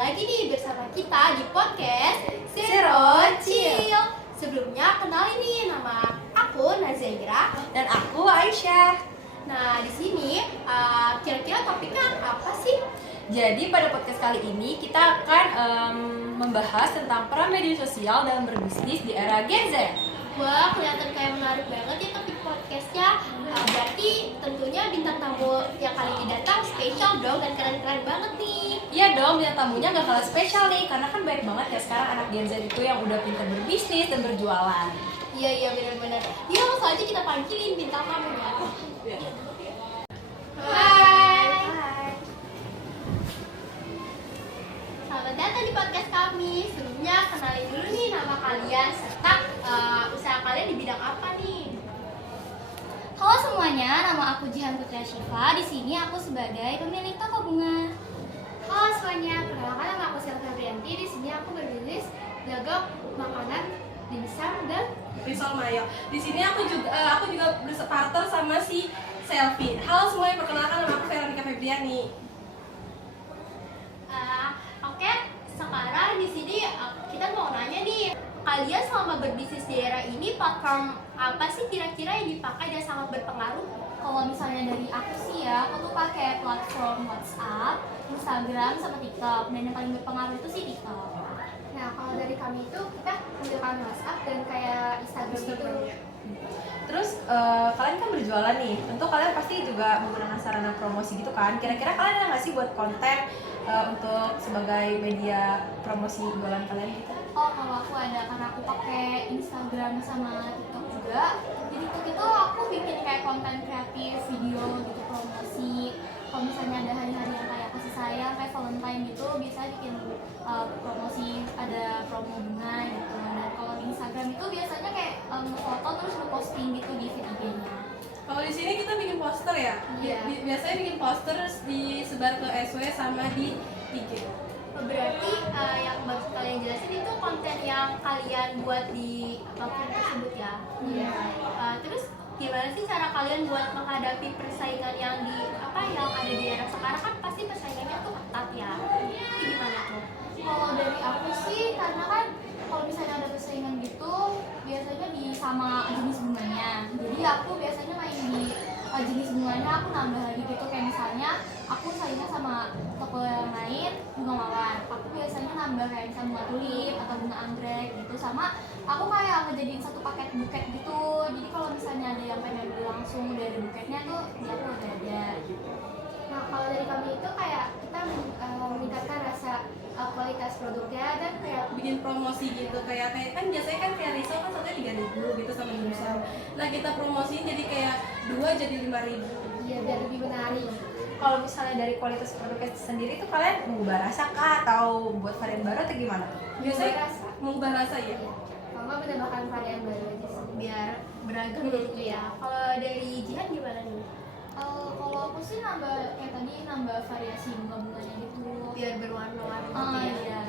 lagi nih bersama kita di podcast Serocil. Sebelumnya kenalin nih, nama aku Nazaira dan aku Aisyah. Nah, di sini kira-kira topiknya apa sih? Jadi pada podcast kali ini kita akan membahas tentang peran media sosial dalam berbisnis di era Gen Z. Wah, kelihatan kayak menarik banget ya topik podcastnya. Berarti tentunya bintang tamu yang kali ini datang spesial dong dan keren-keren banget nih. Iya dong, bintang tamunya gak kalah spesial nih, karena kan banyak banget ya sekarang anak Gen Z itu yang udah pintar berbisnis dan berjualan. Iya benar-benar. Yuk langsung aja kita panggilin bintang tamunya. Hai. Selamat datang di podcast kami. Sebelumnya kenalin dulu nih nama kalian serta usaha kalian di bidang apa nih? Halo semuanya, nama aku Jihan Putra Syifa. Di sini aku sebagai pemilik toko bunga. Halo semuanya, perkenalkan nama aku Sylvia Brianti. Di sini aku berbisnis jaga makanan dimsum dan Risol Mayo. Di sini aku juga berpartner sama si Selfie. Halo semuanya, perkenalkan nama aku Veronica Febriani. Oke, sekarang di sini kita mau nanya nih, kalian selama berbisnis di era ini platform apa sih kira-kira yang dipakai dan sangat berpengaruh? Kalau misalnya dari aku sih ya, aku tuh pakai platform WhatsApp, Instagram, sama TikTok. Dan yang paling berpengaruh itu sih TikTok. nah kalau dari kami itu kita menggunakan WhatsApp dan kayak Instagram gitu. Terus kalian kan berjualan nih, tentu kalian pasti juga menggunakan sarana promosi gitu kan. Kira-kira kalian ada nggak sih buat konten untuk sebagai media promosi jualan kalian gitu? Oh, kalau aku ada, karena aku pakai Instagram sama TikTok juga. Di TikTok itu aku bikin kayak konten kreatif, video gitu, promosi. Kalau misalnya ada hari-hari yang kayak kasih sayang, kayak Valentine gitu, bisa bikin promosi, ada promo bunga gitu. Dan kalau di Instagram itu biasanya kayak foto terus posting gitu di feed IG-nya. Kalau di sini kita bikin poster ya. Iya. Biasanya bikin poster disebar ke SW sama di IG. Berarti yang baru kalian jelasin itu konten yang kalian buat di akun tersebut ya? Iya. Terus gimana sih cara kalian buat menghadapi persaingan yang ada di era sekarang, kan pasti persaingannya tuh ketat ya? Itu gimana tuh? Kalau dari aku sih, karena kan kalau misalnya ada persaingan gitu, biasanya di sama jenis bunganya. Jadi aku biasanya main di jenis bunganya, aku nambah lagi gitu. Kayak misalnya aku saingnya sama toko yang lain, bunga mawar. Aku biasanya nambah kayak misalnya bunga tulip atau bunga anggrek gitu. Sama aku kayak ngejadiin satu paket buket gitu. Jadi kalau misalnya ada yang pengen beli langsung udah ada buketnya tuh, di aku udah ada. Nah kalau dari kami itu kayak kita meningkatkan rasa kualitas produknya dan kayak Bikin promosi gitu, kayak kan biasanya kan kayak risol kan satunya 3.000 gitu sama dimsum. Nah kita promosiin jadi kayak 2 jadi 5.000. ya biar lebih menarik. Kalau misalnya dari kualitas produknya sendiri tuh kalian mengubah rasa kah atau buat varian baru atau gimana? Biasanya rasa. mengubah rasa ya. Kalau nggak menambahkan varian baru aja sih. Biar beragam gitu ya. Kalau dari Jihan gimana nih? Kalau aku sih nambah kayak tadi, nambah variasi bunga-bunganya gitu. Biar berwarna-warni gitu Ah ya? iya.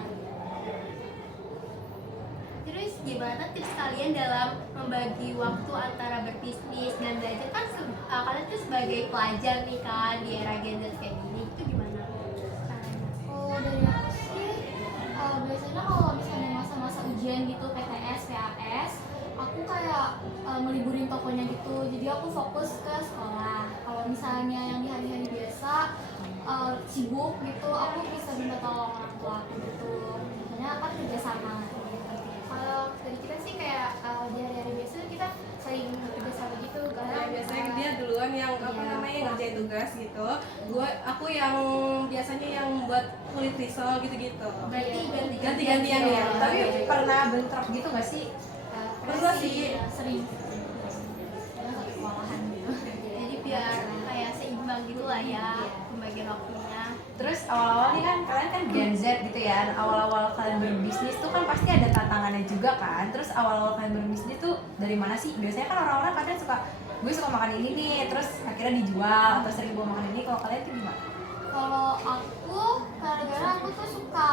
Terus gimana tips kalian dalam membagi waktu antara berbisnis dan belajar? Kan kalian tuh sebagai pelajar nih kan di era Gen Z kayak gini, itu gimana caranya? Kalau dari aku sih, biasanya kalau misalnya masa-masa ujian gitu, PTS, PAS, aku kayak meliburin tokonya gitu. Jadi aku fokus ke sekolah. Kalau misalnya yang di hari-hari biasa sibuk gitu, aku bisa minta tolong orang tua aku gitu. Misalnya apa kerja sama. Kalau dari kita sih kayak di hari-hari biasa kita saling bekerja sama gitu karena Nah, biasanya dia duluan yang ngerjain tugas gitu. Aku yang biasanya yang buat kulit risol gitu-gitu. Berarti Ganti-gantian ya. Tapi pernah bentrok gitu nggak sih? Pernah sih. Iya, sering. Karena satu sekolahan gitu. jadi biar kayak seimbang gitu lah ya pembagian waktunya. Terus awal-awal nih kan kalian kan Gen Z gitu ya. Awal-awal kalian berbisnis tuh kan pasti ada tantangannya juga kan. Terus awal-awal kalian berbisnis tuh dari mana sih? Biasanya kan orang-orang kadang gue suka makan ini nih, terus akhirnya dijual atau sering gue makan ini. Kalau kalian tuh gimana? Kalau aku, gara-gara aku tuh suka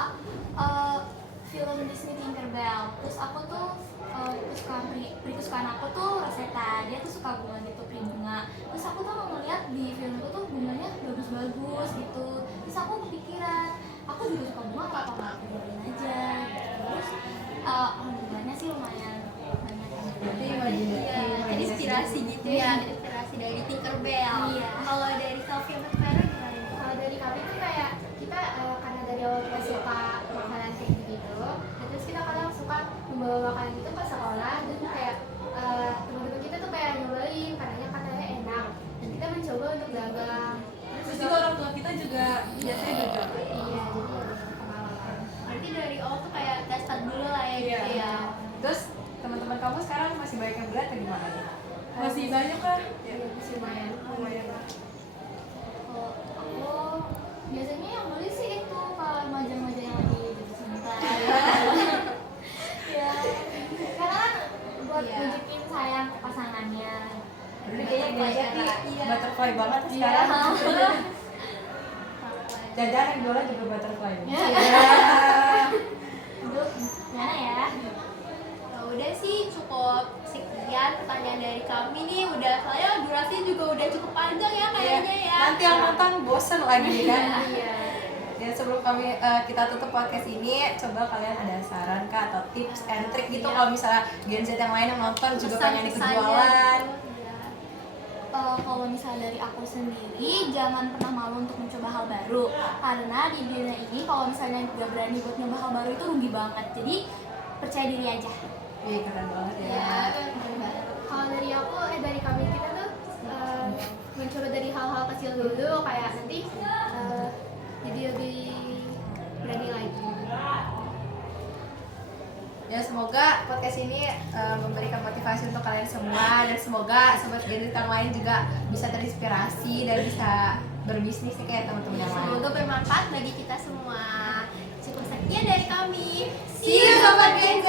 film Disney Tinkerbell. Terus aku tuh kesukaan aku tuh Rosetta. Dia tuh suka bunga gitu, print bunga. Terus aku tuh ngeliat di film itu tuh bunganya bagus-bagus gitu. Terus aku kepikiran, aku juga suka bunga, gak apa-apa lebih banyak lah. Ya, masih lumayan. Lumayan lah. Kalau aku biasanya yang beli sih itu kalau majalah-majalah yang lagi jatuh cinta. Ya, karena kan buat Iya. nunjukin sayang ke pasangannya. Ini kayaknya gadget nih Iya. butterfly banget Iya. sekarang. Iya. Jajan yang jualan juga butterfly. Ya. Aduh, gimana ya? Nah, udah sih cukup sekian pertanyaan dari kami nih. Udah soalnya durasinya juga udah cukup panjang ya kayaknya ya. Nanti yang nonton bosen lagi kan. Iya. Ya sebelum kita tutup podcast ini, coba kalian ada saran kah atau tips and trick gitu Iya. kalau misalnya Gen Z yang lain yang nonton juga pengen ikut Pesan-pesannya jualan. gitu. Iya. Kalau misalnya dari aku sendiri, jangan pernah malu untuk mencoba hal baru. Karena di dunia ini, kalau misalnya nggak berani buat nyoba hal baru itu rugi banget. Jadi percaya diri aja. Iya keren banget ya. Iya, bener banget. Kalau dari aku, dari kami kita tuh mencoba dari hal-hal kecil dulu, kayak nanti jadi lebih berani lagi. Ya semoga podcast ini memberikan motivasi untuk kalian semua dan semoga sobat Gen Z yang lain juga bisa terinspirasi dan bisa berbisnis nih kayak teman-teman yang lain. Semoga bermanfaat bagi kita semua. Cukup sekian dari kami. See you sobat Gen Z.